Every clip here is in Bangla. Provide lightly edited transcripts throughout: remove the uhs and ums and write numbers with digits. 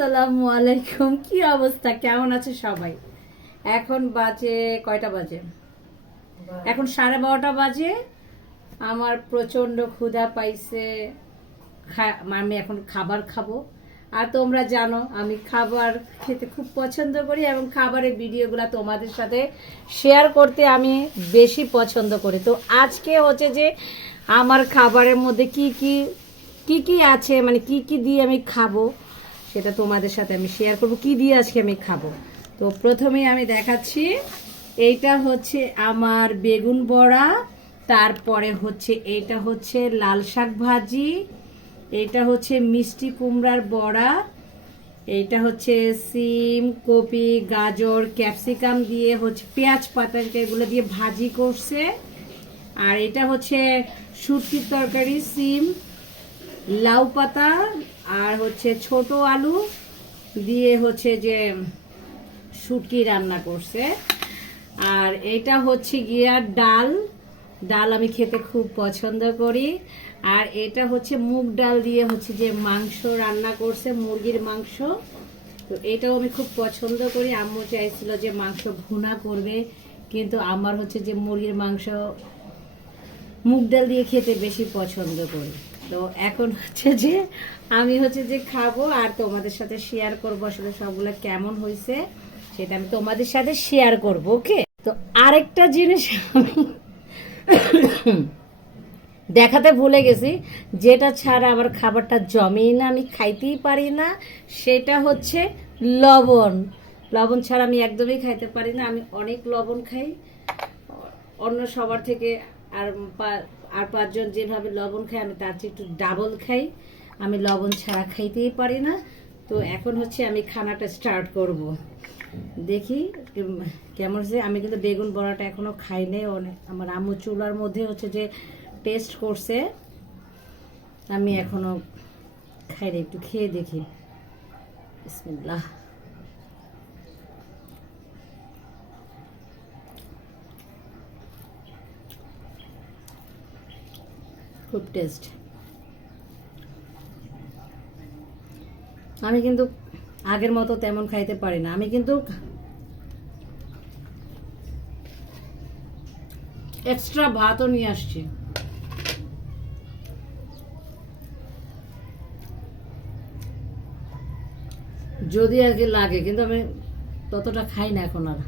আসসালামু আলাইকুম। কি অবস্থা, কেমন আছে সবাই? এখন বাজে কয়টা বাজে? এখন 12:30 বাজে। আমার প্রচন্ড ক্ষুধা পাইছে। আমি এখন খাবার খাবো। আর তোমরা জানো আমি খাবার খেতে খুব পছন্দ করি এবং খাবারের ভিডিওগুলো তোমাদের সাথে শেয়ার করতে আমি বেশি পছন্দ করি। তো আজকে হচ্ছে যে আমার খাবারের মধ্যে কি কি কি কি আছে, মানে কি কি দিয়ে আমি খাবো সেটা তোমাদের সাথে আমি শেয়ার করব। কি দিয়ে আজকে আমি খাবো, তো প্রথমেই আমি দেখাচ্ছি। এইটা হচ্ছে আমার বেগুন বড়া, তারপরে হচ্ছে এটা হচ্ছে লাল শাক ভাজি, এটা হচ্ছে মিষ্টি কুমড়ার বড়া, এইটা হচ্ছে সিম, কপি, গাজর, ক্যাপসিকাম দিয়ে হচ্ছে পেঁয়াজ পাতা এগুলো দিয়ে ভাজি করছে। আর এটা হচ্ছে শুটকির তরকারি, সিম, লাউ পাতা আর হচ্ছে ছোট আলু দিয়ে হচ্ছে যে শুটকি রান্না করছে। আর এটা হচ্ছে গিয়া ডাল। ডাল আমি খেতে খুব পছন্দ করি। আর এটা হচ্ছে মুগ ডাল দিয়ে হচ্ছে যে মাংস রান্না করছে, মুরগির মাংস। তো এটাও আমি খুব পছন্দ করি। আম্মু চাইছিল যে মাংস ভুনা করবে, কিন্তু আমার হচ্ছে যে মুরগির মাংস মুগ ডাল দিয়ে খেতে বেশি পছন্দ করি। তো এখন হচ্ছে যে আমি হচ্ছে যে খাবো আর তোমাদের সাথে শেয়ার করবো আসলে সবগুলো কেমন হয়েছে সেটা আমি তোমাদের সাথে শেয়ার করব। ওকে, তো আরেকটা জিনিস আমি দেখাতে ভুলে গেছি, যেটা ছাড়া আমার খাবারটা জমেই না, আমি খাইতেই পারি না, সেটা হচ্ছে লবণ। লবণ ছাড়া আমি একদমই খাইতে পারি না। আমি অনেক লবণ খাই অন্য সবার থেকে। আর আর পাঁচজন যেভাবে লবণ খায় আমি তার চেয়ে একটু ডাবল খাই। আমি লবণ ছাড়া খাইতেই পারি না। তো এখন হচ্ছে আমি খানাটা স্টার্ট করব। দেখি কেমন হচ্ছে। আমি কিন্তু বেগুন বড়াটা এখনো খাই নাই। অনেক আমার আম্মু চুলার মধ্যে হচ্ছে যে টেস্ট করছে, আমি এখনো খাই না। একটু খেয়ে দেখি। বিসমিল্লাহ। খুব টেস্ট। আমি কিন্তু আগের মতো তেমন খাইতে পারি না। আমি কিন্তু এক্সট্রা ভাতও নিয়ে আসছি। যদি আর কি লাগে, কিন্তু আমি ততটা খাই না এখন আর।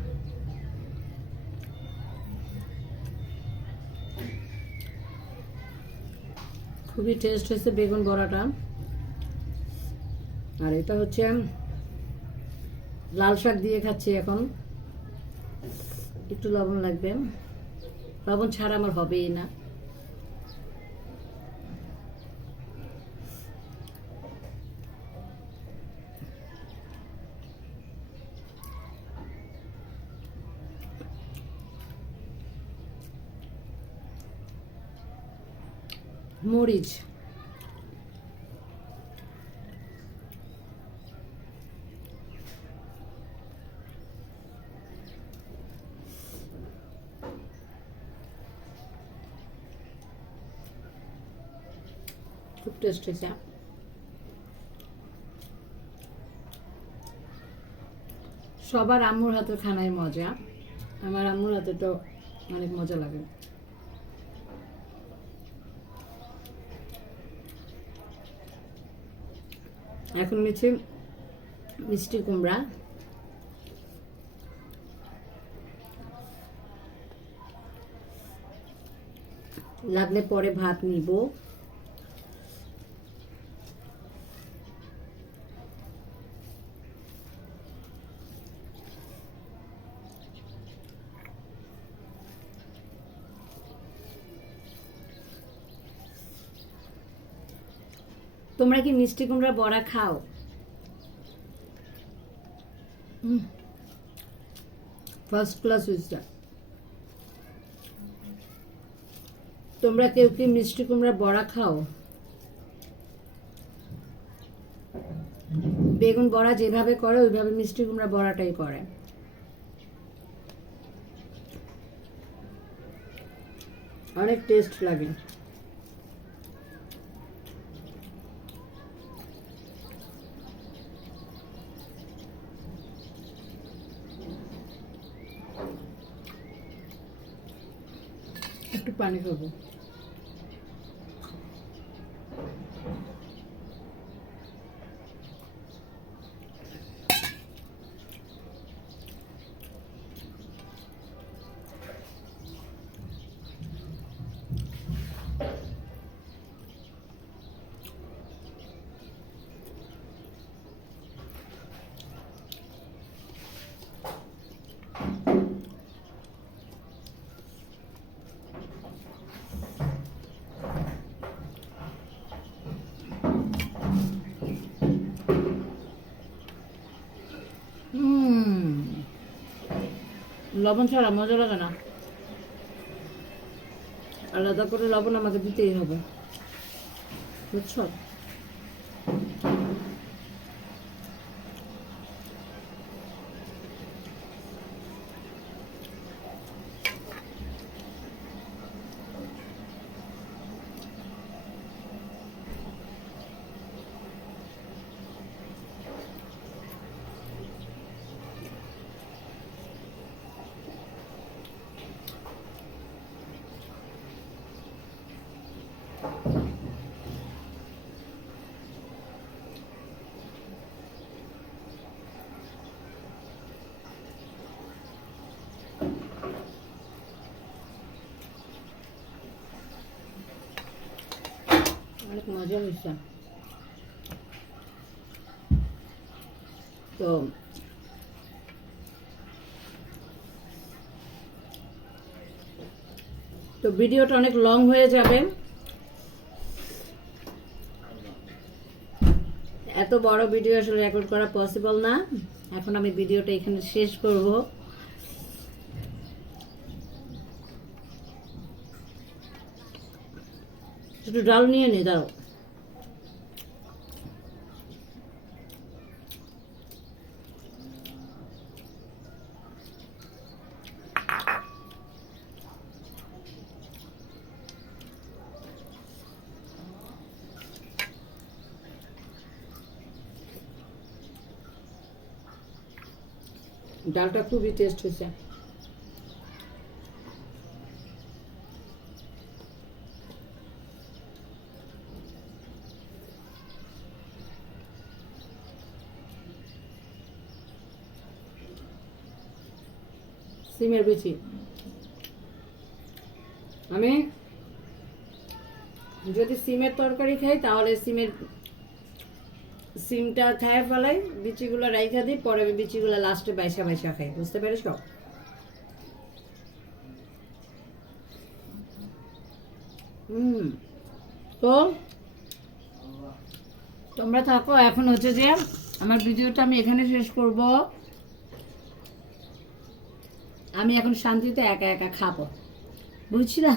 খুবই টেস্ট হয়েছে বেগুন বড়াটা। আর এটা হচ্ছে লাল শাক দিয়ে খাচ্ছি এখন। একটু লবণ লাগবে, লবণ ছাড়া আমার হবেই না। মরিচ, খুব টেস্ট হয়েছে। সবার আম্মুর হাতের খানায় মজা। আমার আম্মুর হাতে তো অনেক মজা লাগে। এখন নিচ্ছি মিষ্টি কুমড়া। লাগলে পরে ভাত নিব। তোমরা কি মিষ্টি কুমড়া বড়া খাও? ফার্স্ট ক্লাস হয়েছে। তোমরা কেউ কি মিষ্টি কুমড়া বড়া খাও? বেগুন বড়া যেভাবে করে ওইভাবে মিষ্টি কুমড়া বড়াটাই করে। অনেক টেস্ট লাগে। একটু পানি খাবো। লবণ ছাড়া মজা লাগে না, আলাদা করে লবণ আমাকে দিতেই হবে, বুঝছো? অনেক মজা হয়েছে। তো তো ভিডিওটা অনেক লং হয়ে যাবে, এত বড় ভিডিও আসলে রেকর্ড করা পসিবল না। এখন আমি ভিডিওটা এখানে শেষ করব। একটু ডাল নিয়ে নি, দাও। ডালটা খুবই টেস্ট হয়েছে। সিমের বিচি আমি যদি সিমের তরকারি খাই তাহলে সিমটা খায় ফেলাই, বিচিগুলো রাইখা দিই, পরে বিচিগুলো লাস্টে বাইসা বাইসা খাই, বুঝতে পেরেছ? তো তোমরা থাকো, এখন হচ্ছে যে আমার ভিডিওটা আমি এখানে শেষ করব। আমি এখন শান্তিতে একা একা খাবো, বুঝছি না?